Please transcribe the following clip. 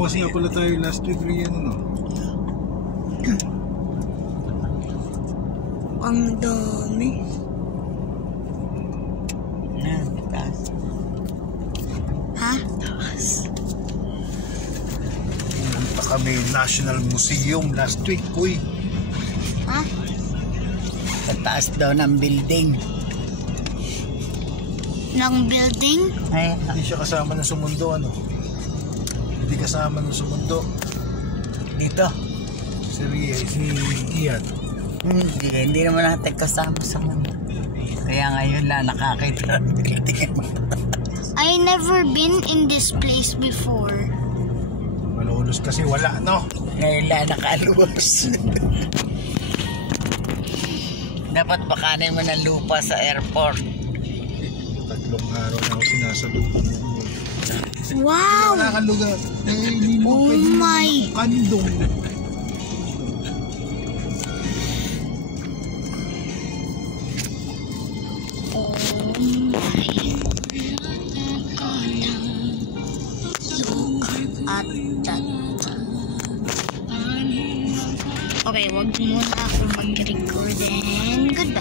kasi nga pala tayo last week, Rian, ano? Ang dami. Taas. Ha? Taas. Pumunta kami National Museum last week, uy. Ha? Sa taas daw ng building. Ng building? Ay, Hindi siya kasama ng sumundo, ano? Hindi kasama ng sumundo. dito. Si Ian. Hindi naman natin kasama sa mundo. Kaya ngayon lang nakakita ng building. I never been in this place before. Malulos kasi wala, no? Ngayon lang nakaluwas. Dapat bakanin mo ng lupa sa airport. 3 araw na ako sinasalubong mo. Wow! Wala kang lugar. Hindi mo Oh pwede my! kandong. Oh my God. Look at that. Okay, wag muna ako mag-record and goodbye.